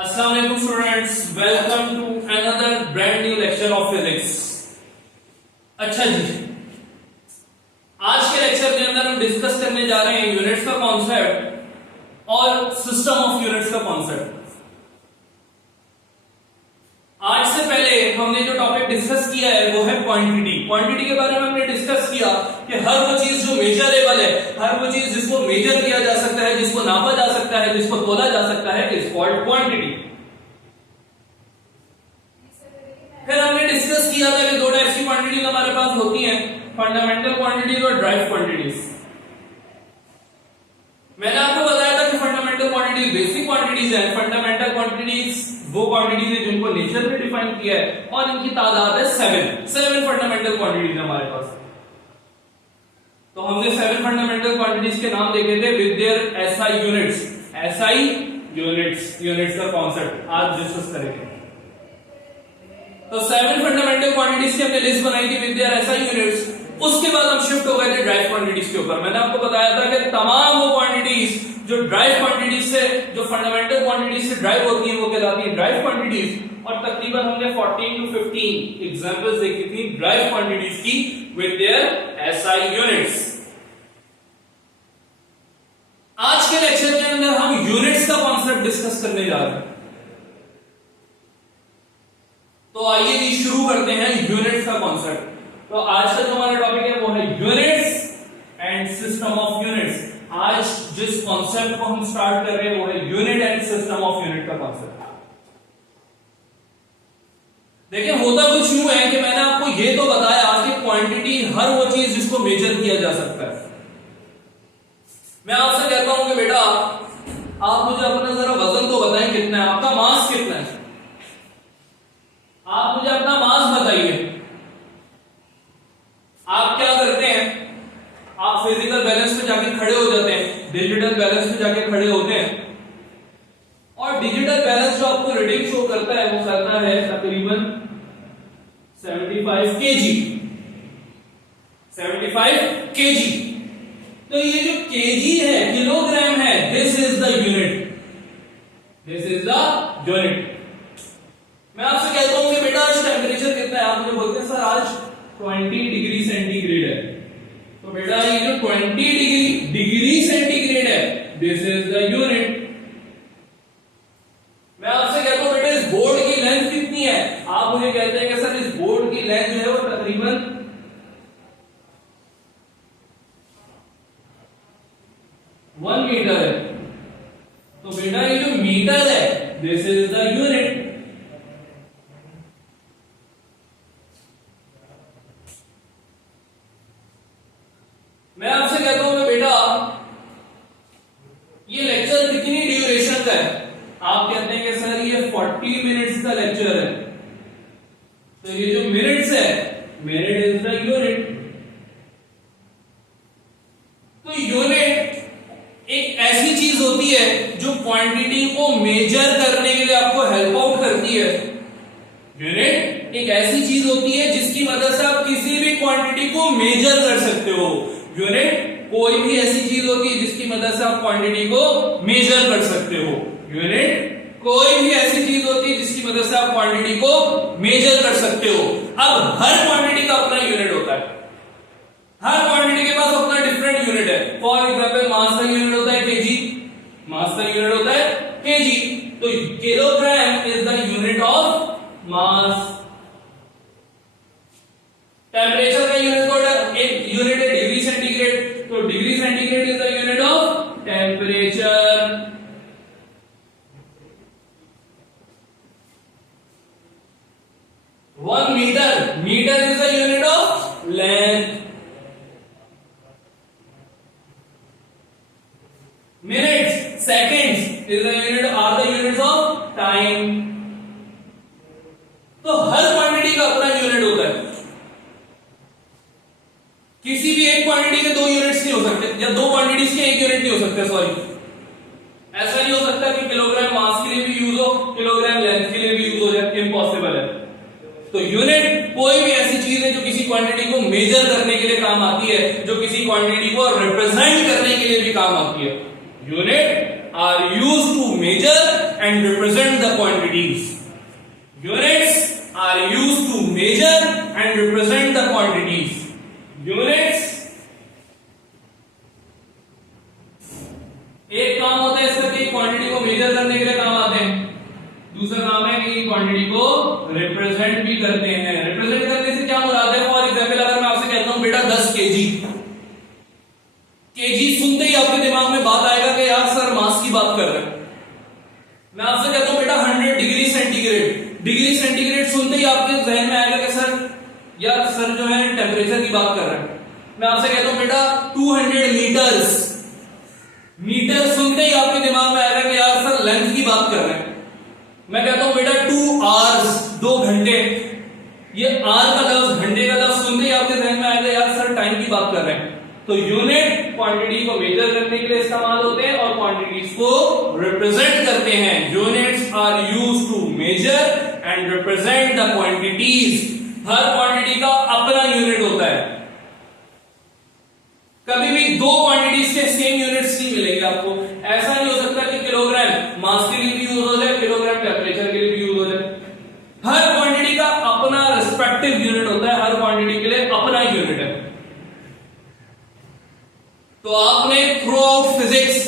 अस्सलाम वालेकुम students, welcome to another brand new lecture of physics. अच्छा जी, आज के लेक्चर के अंदर हम डिस्कस करने जा रहे हैं यूनिट्स का कॉन्सेप्ट और सिस्टम ऑफ यूनिट्स का कॉन्सेप्ट। आज से पहले हमने जो टॉपिक डिस्कस किया है वो है क्वांटिटी। क्वांटिटी के बारे में हमने डिस्कस किया कि हर वो चीज जो मेजरेबल है, हर वो चीज जिसको मेजर किया जा सकता है, जिसको नापा जा सकता है, जिसको तोला जा सकता है, इज कॉल्ड क्वांटिटी। फिर हमने डिस्कस किया था कि दो टाइप्स की क्वांटिटीज हमारे पास होती हैं, फंडामेंटल क्वांटिटीज और ड्राइव क्वांटिटीज। मैंने आपको बताया था कि फंडामेंटल क्वांटिटीज बेसिक क्वांटिटीज है, फंडामेंटल क्वांटिटीज वो क्वांटिटीज है जिनको नेचर ने डिफाइन किया है और इनकी तादाद है 7 फंडामेंटल क्वांटिटीज है हमारे पास। तो हमने 7 फंडामेंटल क्वांटिटीज के नाम देखे थे with their SI units. SI units का कॉन्सेप्ट आज डिस्कस करेंगे। तो 7 फंडामेंटल क्वांटिटीज की हमने लिस्ट बनाई थी विद देयर एसआई यूनिट्स। उसके बाद हम शिफ्ट हो गए थे ड्राइव क्वांटिटीज के ऊपर। मैंने आपको बताया था कि तमाम वो क्वांटिटीज जो ड्राइव क्वांटिटीज से, जो फंडामेंटल क्वांटिटीज से ड्राइव होती हैं, वो कहलाती है ड्राइव क्वांटिटीज। और तकरीबन हमने 14 to 15 एग्जांपल्स देखी थी ड्राइव क्वांटिटीज की विद देयर एसआई यूनिट्स। आज के लेक्चर के अंदर हम यूनिट्स का कॉन्सेप्ट डिस्कस करने जा रहे हैं। तो आइए जी शुरू करते हैं यूनिट्स का कॉन्सेप्ट। तो आज का जो हमारा टॉपिक है वो है units and system of units. आज जिस कॉन्सेप्ट को हम स्टार्ट कर रहे हैं वो है unit and system of unit का कॉन्सेप्ट। देखिए, होता कुछ यूं है कि मैंने आपको ये तो बताया कि क्वांटिटी हर वो चीज जिसको मेजर किया जा सकता है। मैं आपसे कहता हूं कि बेटा आप मुझे अपना जरा वजन तो बताएं कितना है, आपका मास कितना है, आप मुझे अपना मास बताइए। आप क्या करते हैं? आप फिजिकल बैलेंस पे जाके खड़े हो जाते हैं, डिजिटल बैलेंस पे जाके खड़े होते हैं और डिजिटल बैलेंस जो आपको रीडिंग शो करता है वो करता है तकरीबन 75 केजी। 75 केजी। तो ये जो केजी है, किलोग्राम है, this is the unit. This is the unit. मैं आपसे कहता हूं कि बेटा आज टेम्परेचर कितना है, आप मुझे बोलते हैं सर आज 20 डिग्री सेंटीग्रेड है। तो बेटा ये जो 20 डिग्री सेंटीग्रेड है, दिस इज द यूनिट। मैं आपसे कहता हूं बेटा इस बोर्ड की लेंथ कितनी है, आप मुझे कहते हैं कि सर इस बोर्ड की लेंथ जो है वो तकरीबन 1 मीटर है। तो बेटा ये जो मीटर है, दिस इज द यूनिट। मैं आपसे कहता हूं बेटा ये लेक्चर कितनी ड्यूरेशन का है, आप कहते हैं कि सर ये 40 मिनट्स का लेक्चर है। तो ये जो मिनट्स है, मिनट इज द यूनिट। तो यूनिट एक ऐसी चीज होती है जो क्वांटिटी को मेजर करने के लिए आपको हेल्प आउट करती है। यूनिट एक ऐसी चीज होती है जिसकी मदद से आप किसी भी क्वांटिटी को मेजर कर सकते हो। यूनिट कोई भी ऐसी चीज होती है जिसकी मदद से आप क्वांटिटी को मेजर कर सकते हो। यूनिट कोई भी ऐसी चीज होती है जिसकी मदद से आप क्वांटिटी को मेजर कर सकते हो। अब हर क्वांटिटी का अपना यूनिट होता है, हर क्वांटिटी के पास अपना डिफरेंट यूनिट है। फॉर एग्जांपल मास का यूनिट होता है केजी, मास का यूनिट होता है केजी। तो kilogram is the unit of mass. Temperature का यूनिट एक यूनिट है डिग्री सेंटीग्रेड, तो degree centigrade is the unit of temperature. One metre is the unit of length. Minutes, seconds is the unit, are the units of time. तो हर quantity का अपना unit होता है। किसी भी एक क्वांटिटी के 2 यूनिट्स नहीं हो सकते, या 2 क्वांटिटीज के 1 यूनिट नहीं हो सकते। सॉरी, ऐसा नहीं हो सकता कि किलोग्राम मास के लिए भी यूज हो, किलोग्राम लेंथ के लिए भी यूज हो जाए, इम्पॉसिबल है। तो यूनिट कोई भी ऐसी चीज है जो किसी क्वांटिटी को मेजर करने के लिए काम आती है, जो किसी क्वांटिटी को रिप्रेजेंट करने के लिए भी काम आती है। Unit are used to measure and represent the quantities. Units are used to measure and represent the quantities. Units एक काम होता है इसका कि क्वांटिटी को मेजर करने के लिए काम आते हैं, दूसरा काम है कि क्वांटिटी को रिप्रेजेंट भी करते हैं। रिप्रेजेंट करने से क्या मुराद है? फॉर एग्जांपल अगर मैं आपसे कहता हूं बेटा 10 केजी, केजी सुनते ही आपके दिमाग में बात आएगा कि यार सर मास की बात कर रहे हैं। मैं आपसे कहता हूं बेटा 100 डिग्री सेंटीग्रेड, डिग्री सेंटीग्रेड सुनते ही आपके जहन में आएगा कि सर यार सर जो है टेम्परेचर की बात कर रहे हैं। मैं आपसे कहता हूं बेटा 200 मीटर्स, मीटर सुनते ही आपके दिमाग में आएगा कि यार सर लेंथ की बात कर रहे हैं। मैं कहता हूं बेटा 2 आवर्स, 2 घंटे, ये आर का लफ्ज, घंटे का लफ्ज सुनते ही आपके जहन में आएगा यार सर टाइम की बात कर रहे हैं। तो यूनिट क्वांटिटी को मेजर करने के लिए इस्तेमाल होते हैं और क्वांटिटीज को रिप्रेजेंट करते हैं। Units are used to measure and represent the quantities. हर क्वांटिटी का अपना यूनिट होता है। कभी भी दो क्वांटिटीज के सेम यूनिट्स नहीं मिलेंगे आपको। ऐसा नहीं हो सकता कि किलोग्राम मास के लिए भी यूज हो जाए, किलोग्राम टेम्परेचर के लिए भी यूज हो जाए। हर क्वांटिटी का अपना रिस्पेक्टिव यूनिट होता है, हर क्वांटिटी के लिए अपना यूनिट है। तो आपने थ्रू आउट फिजिक्स,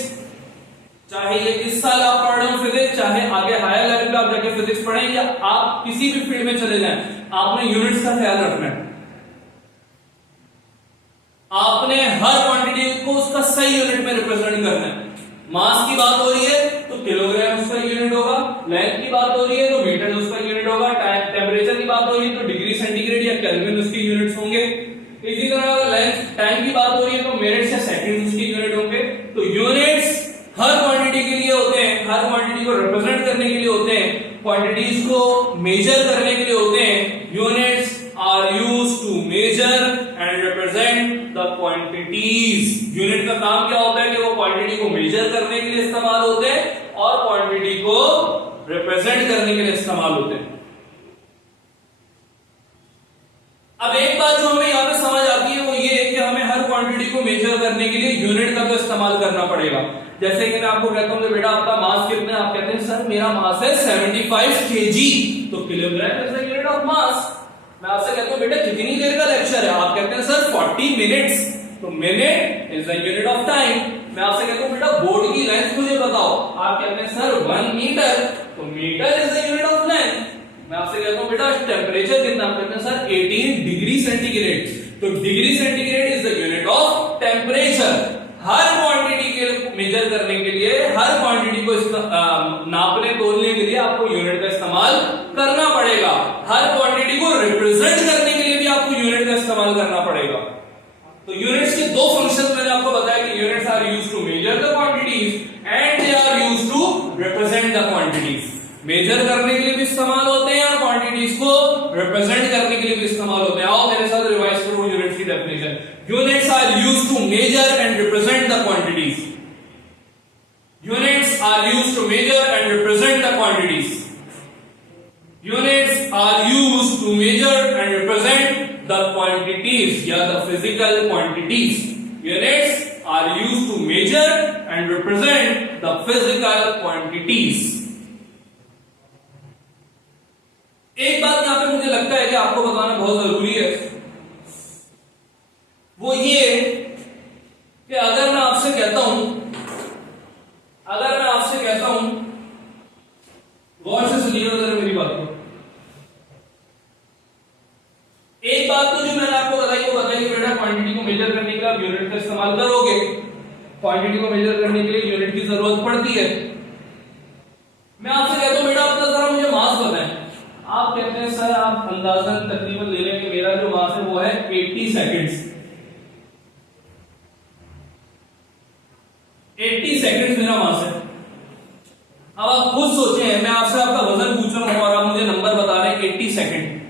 चाहे ये इस साल आप पढ़ रहे हो फिजिक्स, चाहे आगे हायर लेवल पे आप जाके फिजिक्स पढ़ें, या आप किसी भी फील्ड में चले जाएं, आपने यूनिट्स का ख्याल रखना है। आपने हर क्वांटिटी को उसका सही यूनिट में रिप्रेजेंट करना है। मास की बात हो रही है तो किलोग्राम उसका यूनिट होगा, लेंथ की बात हो रही है तो मीटर उसका यूनिट होगा, टेम्परेचर की बात हो रही है तो डिग्री सेंटीग्रेड या केल्विन उसके यूनिट्स होंगे। इसी तरह अगर लेंथ टाइम की बात हो रही है तो मिनट्स या सेकंड्स उसके यूनिट होंगे। तो यूनिट्स हर क्वांटिटी के लिए होते हैं, हर क्वांटिटी को रिप्रेजेंट करने के लिए होते हैं, क्वांटिटीज को मेजर करने के लिए होते हैं। Units are used to measure and represent the quantities. Unit का काम क्या होता है कि वो क्वांटिटी को मेजर करने के लिए इस्तेमाल होते हैं और क्वांटिटी को रिप्रेजेंट करने के लिए इस्तेमाल होते हैं। अब एक बात जो हमें यहां पे समझ आती है वो ये है कि हमें हर क्वांटिटी को मेजर करने के लिए यूनिट का तो इस्तेमाल करना पड़ेगा। जैसे कि मैं आपको कहता हूं बेटा आपका मास कितना है, आप कहते हैं सर मेरा मास है 75 केजी, तो kilogram is the unit of मास। मैं आपसे कहता हूं बेटा कितनी देर का लेक्चर है, आप कहते हैं सर 40 मिनट्स, तो minute is the unit of time. मैं आपसे कहता हूं बेटा बोर्ड की लेंथ मुझे बताओ, आप कहते हैं सर 1 मीटर, तो metre is the unit of length. मैं आपसे कहता हूं बेटा टेम्परेचर कितना, आप कहते हैं सर 18 डिग्री सेंटीग्रेड, तो degree centigrade is the unit of temperature. Her quantity के मेजर करने के लिए, हर क्वांटिटी को नापने तोलने के लिए आपको यूनिट का इस्तेमाल करना पड़ेगा। हर क्वांटिटी को रिप्रेजेंट करने के लिए भी आपको यूनिट का इस्तेमाल करना पड़ेगा। तो यूनिट्स के दो फंक्शन मैंने आपको बताया कि units are used to measure the quantities and they are used to represent the quantities. Measure करने के लिए भी इस्तेमाल होते हैं और क्वांटिटीज को रिप्रेजेंट करने के लिए भी इस्तेमाल होते हैं। आओ मेरे साथ रिवाइज करो यूनिट्स की definition. Units are used to measure and represent the quantities. Units are used to measure and represent the quantities. Units are used to measure and represent the quantities या the physical quantities. Units are used to measure and represent the physical quantities. एक बात यहां पे मुझे लगता है कि आपको बताना बहुत जरूरी है, वो ये कि अगर मैं आपसे कहता हूं गौर से सुनिएगा जरा मेरी बात को। एक बात तो जो मैंने आपको बताई वो बताई कि बेटा क्वांटिटी को मेजर करने के लिए आप यूनिट का इस्तेमाल करोगे। क्वांटिटी को मेजर करने के लिए यूनिट की जरूरत पड़ती है। मैं आपसे कहता हूं बेटा अपना जरा मुझे मास बताएं, आप कहते हैं सर आप अंदाजन तकरीबन ले लेंगे मेरा जो मास है वो है 80 सेकंड्स। 80 सेकंड्स मेरा मास है। अब आप खुद सोचें, मैं आपसे आपका वजन पूछ रहा हूं और आप मुझे नंबर बता रहे हैं 80 सेकंड,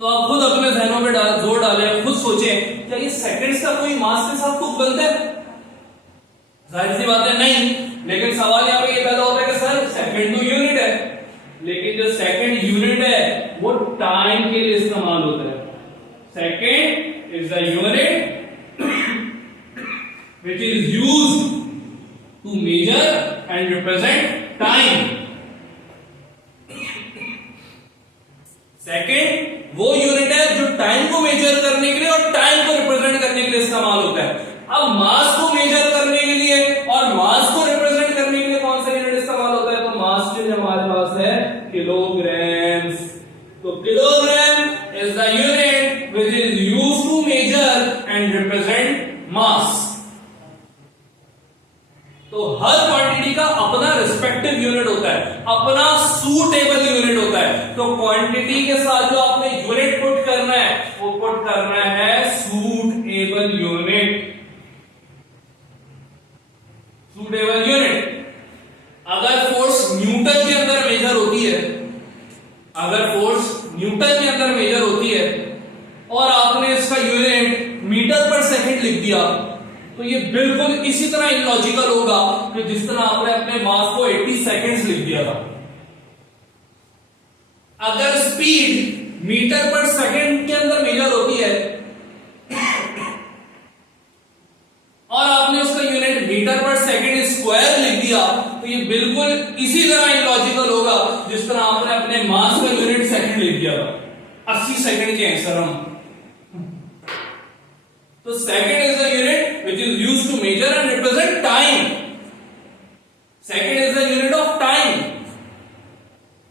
तो आप खुद अपने जहनों में जोर डालें, खुद सोचें क्या ये सेकंड्स का कोई मास के साथ तुक बनता है? जाहिर सी बात है नहीं। लेकिन सवाल यहां पे ये पैदा होता है कि सर सेकंड तो यूनिट है, लेकिन जो सेकंड यूनिट है वो टाइम के लिए इस्तेमाल होता है। Second is the unit which is used to measure and represent time. Second वो यूनिट है जो टाइम को मेजर करने के लिए और टाइम को रिप्रेजेंट करने के लिए इस्तेमाल होता है। अब मास को मेजर करने के लिए और मास को रिप्रेजेंट करने के लिए कौन सा यूनिट इस्तेमाल होता है? तो मास के लिए हमारे पास है किलोग्राम्स। तो kilogram is the unit which is used to measure and represent mass. तो हर क्वांटिटी का अपना रिस्पेक्टिव यूनिट होता है, अपना सूटेबल यूनिट होता है। तो क्वांटिटी के साथ जो आपने यूनिट पुट करना है वो पुट करना है सूटेबल यूनिट। Suitable unit. अगर फोर्स न्यूटन के अंदर मेजर होती है, अगर फोर्स न्यूटन के अंदर मेजर होती है और आपने इसका यूनिट मीटर पर सेकंड लिख दिया, तो ये बिल्कुल इसी तरह इलॉजिकल होगा कि जिस तरह आपने अपने मास को 80 सेकंड्स लिख दिया था। अगर स्पीड मीटर पर सेकंड के अंदर मेजर होती है और आपने उसका यूनिट मीटर पर सेकंड स्क्वायर लिख दिया, तो ये बिल्कुल इसी तरह इलॉजिकल होगा जिस तरह आपने अपने मास का यूनिट सेकंड लिख दिया था। 80 सेकंड के आंसर हम। तो second is the unit which is used to measure and represent time. Second is the unit of time.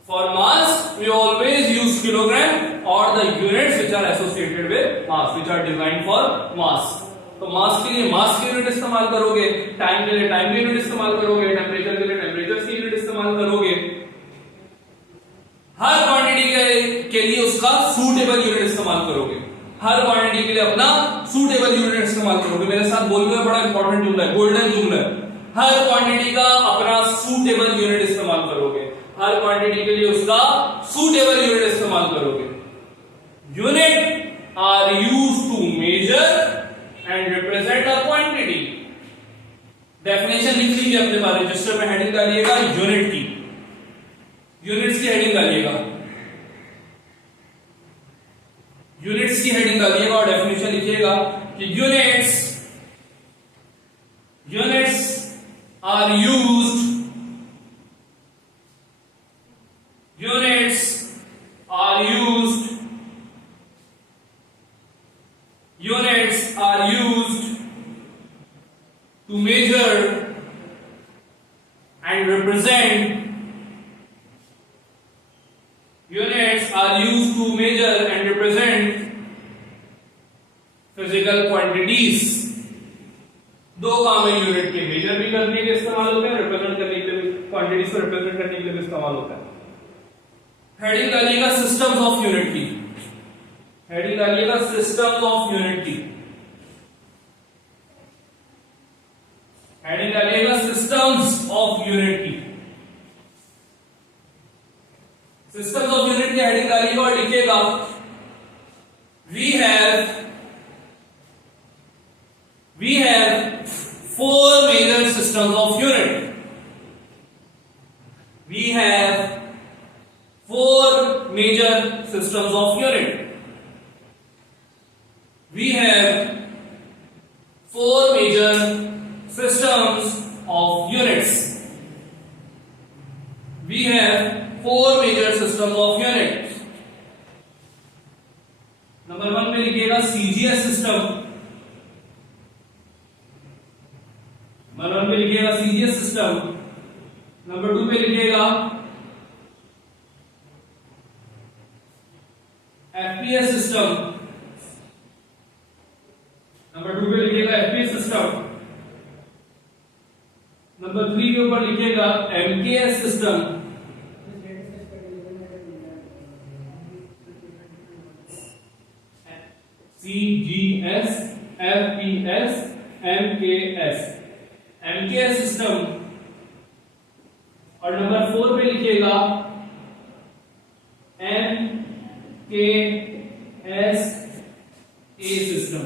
For mass, we always use kilogram or the units which are associated with mass, which are designed for mass. तो मास के लिए मास की unit इस्तेमाल करोगे, time के लिए time की unit इस्तेमाल करोगे, टेम्परेचर के लिए टेम्परेचर की यूनिट इस्तेमाल करोगे। हर क्वांटिटी के लिए उसका सूटेबल यूनिट इस्तेमाल करोगे। हर क्वांटिटी के लिए अपना सूटेबल यूनिट इस्तेमाल करोगे। मेरे साथ बोलने में बड़ा इंपॉर्टेंट रूल है, गोल्डन रूल है। हर क्वांटिटी का अपना सूटेबल यूनिट इस्तेमाल करोगे। हर क्वांटिटी के लिए उसका सूटेबल यूनिट इस्तेमाल करोगे। Unit are used to measure and represent a quantity. Definition लिख लीजिए अपने पास, रजिस्टर में हेडिंग डालिएगा यूनिट की, यूनिट्स की हेडिंग डालिएगा, यूनिट्स की हेडिंग डालिएगा और डेफिनेशन लिखिएगा कि units are used to measure and represent physical quantities. दो काम है यूनिट के, मेजर भी करने के इस्तेमाल होते हैं, रिप्रेजेंट करने के लिए भी, क्वांटिटीज को रिप्रेजेंट करने के लिए भी इस्तेमाल होता है। हेडिंग डालिएगा सिस्टम्स ऑफ यूनिट की, हेडिंग डालिएगा सिस्टम्स ऑफ यूनिट की, हेडिंग डालिएगा सिस्टम्स ऑफ यूनिट की। सिस्टम्स ऑफ यूनिट की हेडिंग डालिएगा और लिखिएगा we have four major systems of unit. We have four major systems of unit. We have four major systems of units. We have four major systems of units. Number 1 में लिखिएगा CGS system, number 1 पे लिखिएगा CGS system. Number 2 पे लिखिएगा FPS system, number 2 पे लिखिएगा FPS system. Number 3 के ऊपर लिखिएगा MKS system, CGS, FPS, MKS, MKS system. और नंबर 4 पे लिखिएगा MKS A सिस्टम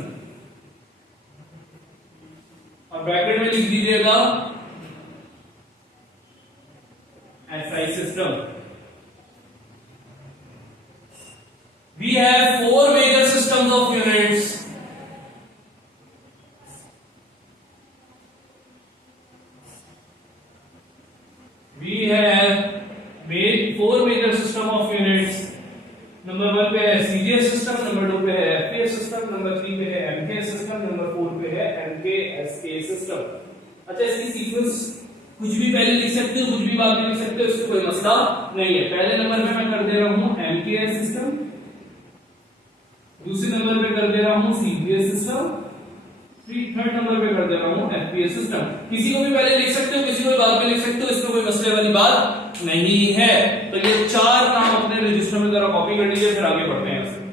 और ब्रैकेट में लिख दीजिएगा SI system. We have four major systems of units. We have made 4 major system of units. Number 1 पे है CGS सिस्टम, नंबर 2 पे है FPS सिस्टम, नंबर 3 पे है MKS सिस्टम, नंबर 4 पे है MKSK सिस्टम। अच्छा, इसकी सीक्वेंस कुछ भी पहले लिख सकते हो, कुछ भी बाद में लिख सकते हो, इससे कोई मसला नहीं है। पहले नंबर पे मैं कर दे रहा हूं MKS सिस्टम, दूसरे नंबर पे कर दे रहा हूं CGS सिस्टम, थर्ड नंबर पे कर दे रहा हूं FPS सिस्टम। किसी को भी पहले लिख सकते हो, किसी को भी बाद में लिख सकते हो, इसमें कोई मसले वाली बात नहीं है। तो ये 4 काम अपने रजिस्टर में जरा कॉपी कर लीजिए, फिर आगे बढ़ते हैं इससे।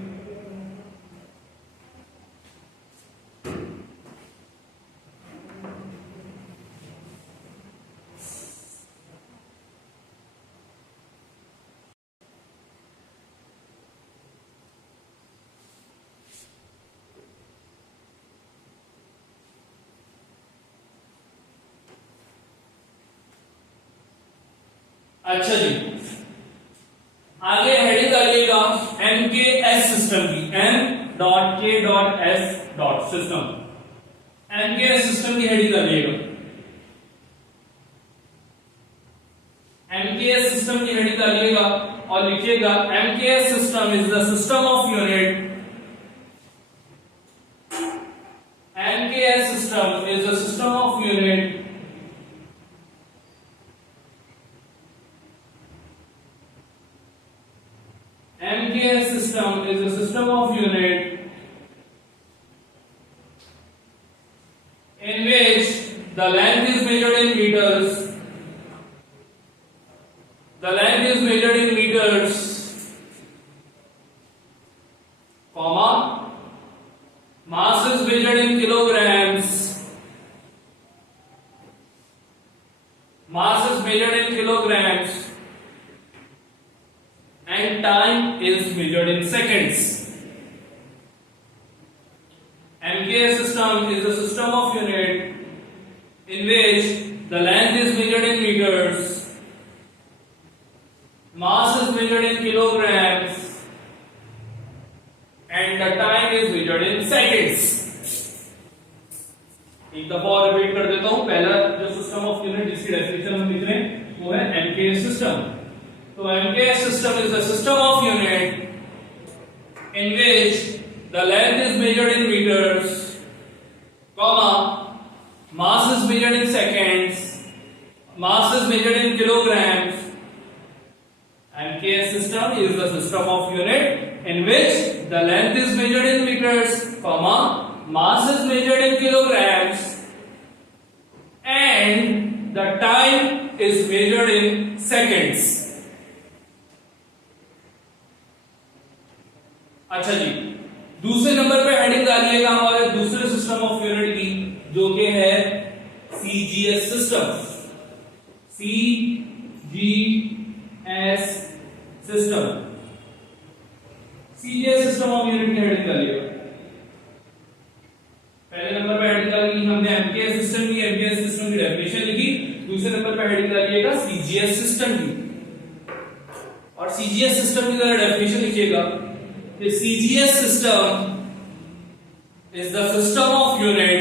अच्छा जी, आगे हेडिंग डालिएगा MKS सिस्टम की, M.K.S. सिस्टम। MKS सिस्टम की हेडिंग डालिएगा। MKS सिस्टम की हेडिंग डालिएगा और लिखिएगा MKS system is the system of unit. MKS system is the system of unit MKS system is a system of unit in which the length is measured in meters. The length is measured in meters, comma, mass is measured in kilograms. Mass is measured in kilograms. And time is measured in seconds. MKS system is a system of unit in which the length is measured in meters, mass is measured in kilograms, and the time is measured in seconds. एक दफा और repeat कर देता हूं। पहला जो system of unit जिसकी definition हम लिख रहे हैं वो है MKS system. So MKS system is a system of unit in which the length is measured in meters, comma, mass is measured in seconds, mass is measured in kilograms. MKS system is the system of unit in which the length is measured in meters, comma, mass is measured in kilograms, and the time is measured in seconds. अच्छा जी, दूसरे number पे heading डालिएगा हमारे दूसरे system of unit की, जो कि है CGS system. CGS system, CGS system of unit की हेडिंग डालिएगा। पहले नंबर पे हेडिंग डाली हमने MKS सिस्टम की, MKS सिस्टम की डेफिनेशन लिखी। दूसरे नंबर पे हेडिंग डालिएगा CGS सिस्टम की, और CGS सिस्टम की जरा डेफिनेशन लिखिएगा। The CGS system is the system of unit.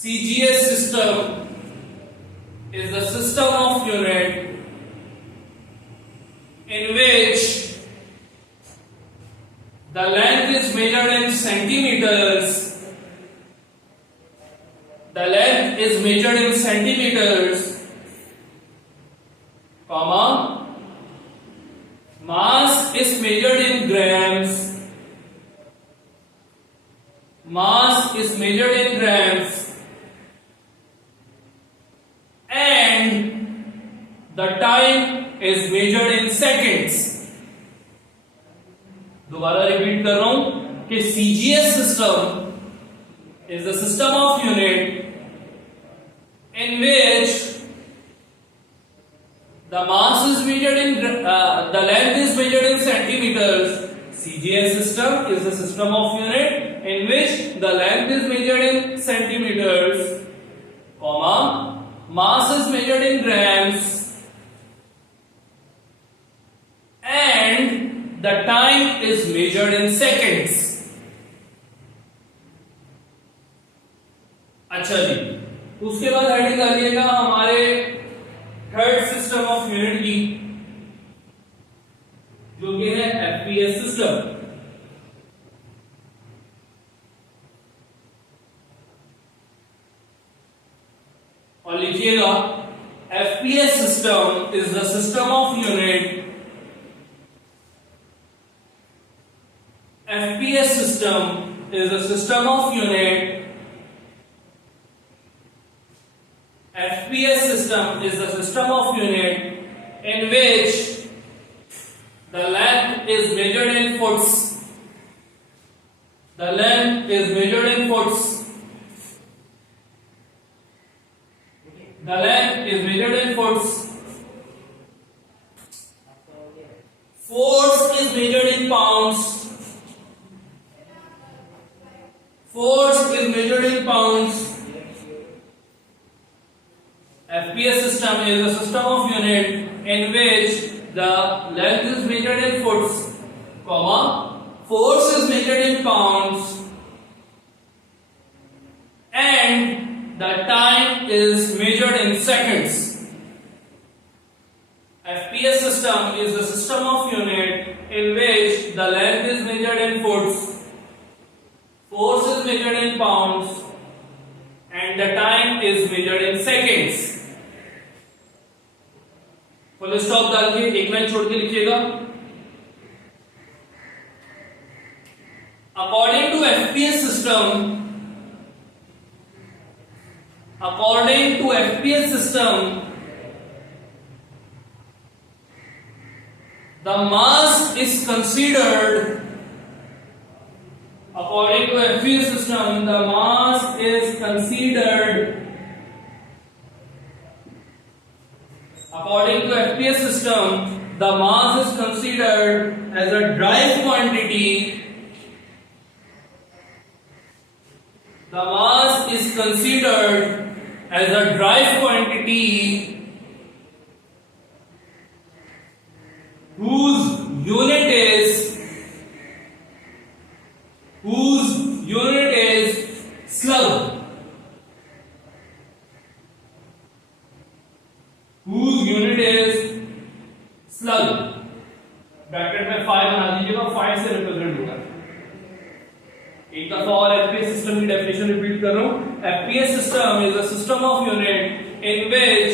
CGS system is the system of unit in which the length is measured in centimeters. The length is measured in centimeters, comma, mass is measured in grams. Mass is measured in grams, and the time is measured in seconds. दोबारा repeat कर रहा हूं कि CGS system is the system of unit in which the mass is measured in the length is measured in centimeters. CGS system is the system of unit in which the length is measured in centimeters, comma, mass is measured in grams, and the time is measured in seconds. अच्छा जी, उसके बाद heading डालिएगा हमारे third system of unit की, जो कि है FPS system. और लिखिएगा FPS system is the system of unit, FPS system is a system of unit. FPS system is a system of unit in which the length is measured in foots. The length is measured in foots. The length is measured in foots. Force is measured in pounds. Force is measured in pounds. FPS system is a system of unit in which the length is measured in foots, comma, force is measured in pounds, and the time is measured in seconds. FPS system is a system of unit in which the length is measured in foots, force is measured in pounds, and the time is measured in seconds. Full stop डाल के एक line छोड़ के लिखिएगा। According to FPS system, the mass is considered. According to FPS system, the mass is considered. According to FPS system, the mass is considered as a drive quantity. The mass is considered as a drive quantity whose unit is slug. Whose unit is slug. Bracket में 5 बना दीजिएगा, 5 से represent होगा। एक दफा और FPS system की definition repeat कर रहा हूं। FPS system is a system of unit in which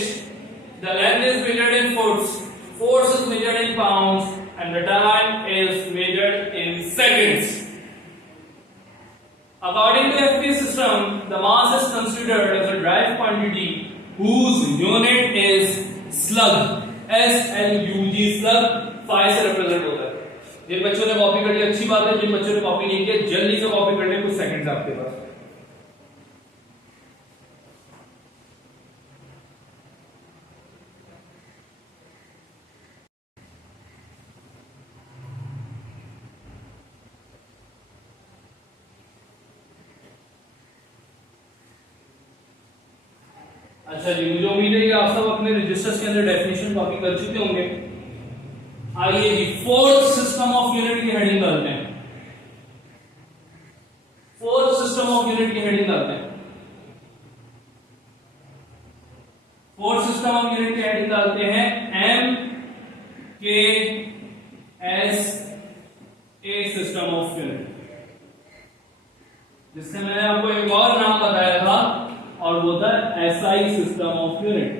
the length is measured in foots, force is measured in pounds, and the time is measured in seconds. According to FPS system, the mass is considered as a drive quantity whose unit is slug. SLUG slug 5 से represent होता है। जिन बच्चों ने copy कर लिया अच्छी बात है, जिन बच्चों ने कॉपी नहीं किया जल्दी से कॉपी कर ले, कुछ सेकंड्स आपके पास। अच्छा जी, मुझे उम्मीद है कि आप सब अपने रजिस्टर्स के अंदर डेफिनेशन कॉपी कर चुके होंगे। आइए जी, फोर्थ सिस्टम ऑफ यूनिट की हेडिंग डालते हैं। फोर्थ सिस्टम ऑफ यूनिट की हेडिंग डालते हैं। फोर्थ सिस्टम ऑफ यूनिट की हेडिंग डालते हैं एम के S A system of unit, जिससे मैंने आपको एक और नाम बताया था और वो था SI system of unit.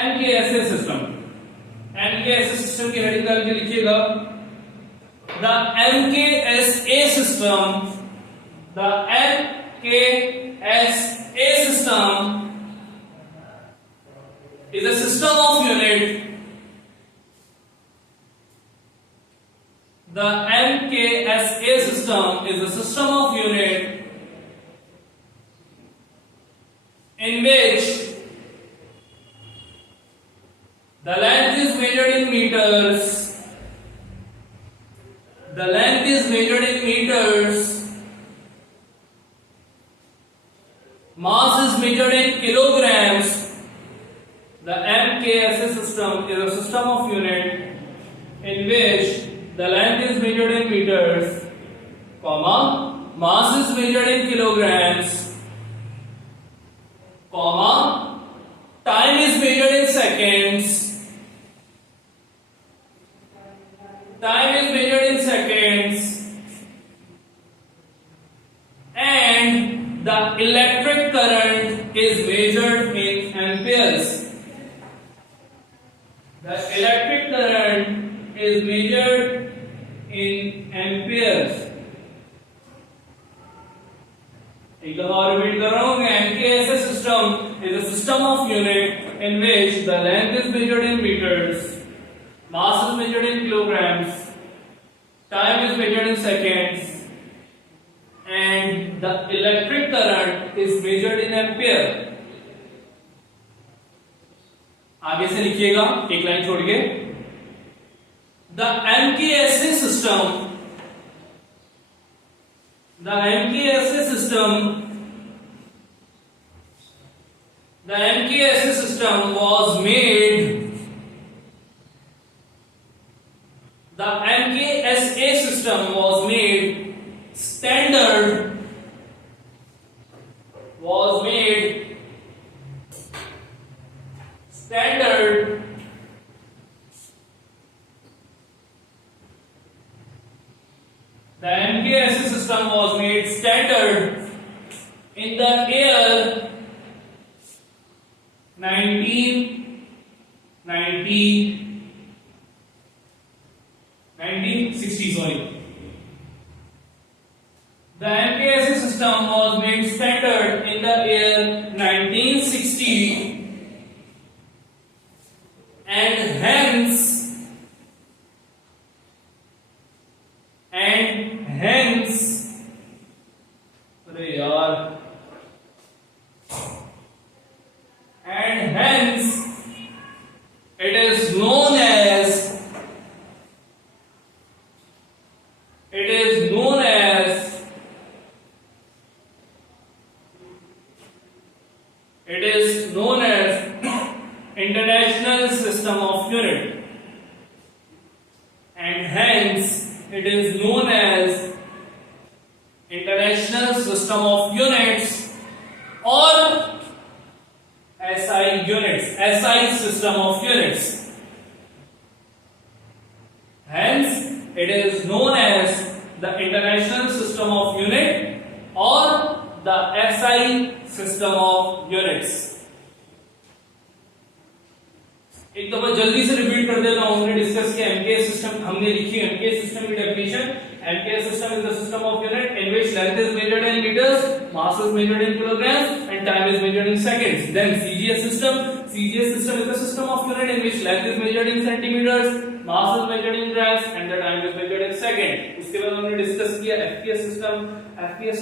MKSA system, MKSA system की हेडिंग डाल के लिखिएगा the MKSA system, the MKSA system is a system of unit. The MKSA system is a system of unit in which the length is measured in meters. The length is measured in meters. Mass is measured in kilograms. The MKSA system is a system of unit in which the length is measured in meters, comma, mass is measured in kilograms, comma, time is measured in seconds, time is measured in seconds, and the electric current is measured in amperes. The electric current is measured in amperes. एक दफा और repeat कर रहा हूं कि MKS system is a system of unit in which the length is measured in meters, mass is measured in kilograms, time is measured in seconds, and the electric current is measured in ampere. आगे से लिखिएगा एक line छोड़ के. The MKS system, the MKS system was made. The MKSA system was made standard. Was made standard The MKS system was made standard in the year 1960. The MKS system was made standard in the year 1960, and hence it is known as International System of Unit, and hence it is known as International System of Units or SI units, SI System of Units. Hence it is known as the International System of Unit or the SI System of Units. एक दफा जल्दी से repeat कर देता हूं. हमने discuss किया MKS system, हमने लिखी एमकेएस सिस्टम की definition. MKS system is the system of unit in which length is measured in metres, mass is measured in kilograms, and time is measured in seconds. Then CGS system is the system of unit in which length is measured in centimeters, mass is measured in grams, and the time is measured in second. उसके बाद हमने discuss किया FPS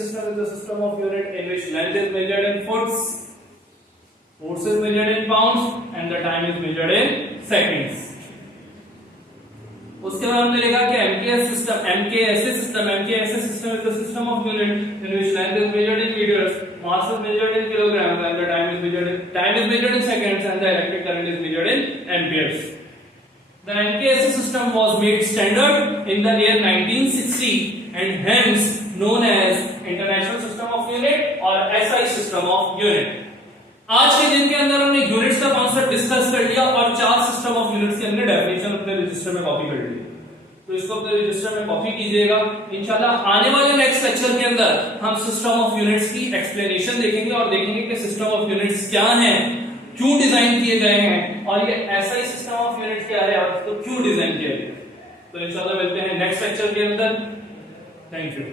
system is the system of unit in which length is measured in foots, force is measured in pounds, and the time is measured in seconds. उसके बाद हमने लिखा कि MKS system is the system of unit in which length is measured in meters, mass is measured in kilograms, and the time is measured in seconds, and the electric current is measured in amperes. The MKS system was made standard in the year 1960 and hence known as International System of Unit or SI System of Unit. आज के दिन के अंदर हमने units का concept discuss कर लिया और 4 सिस्टम ऑफ यूनिट्स के हमने डेफिनेशन अपने रजिस्टर में कॉपी कर ली. तो इसको अपने रजिस्टर में कॉपी कीजिएगा. इंशाल्लाह आने वाले नेक्स्ट लेक्चर के अंदर हम सिस्टम ऑफ यूनिट्स की एक्सप्लेनेशन देखेंगे और देखेंगे कि सिस्टम ऑफ यूनिट्स क्या हैं, क्यों डिजाइन किए गए हैं, और ये एसआई सिस्टम ऑफ यूनिट्स क्या है और इसको क्यों डिजाइन किया गया. तो इंशाल्लाह मिलते हैं नेक्स्ट लेक्चर के अंदर. Thank you.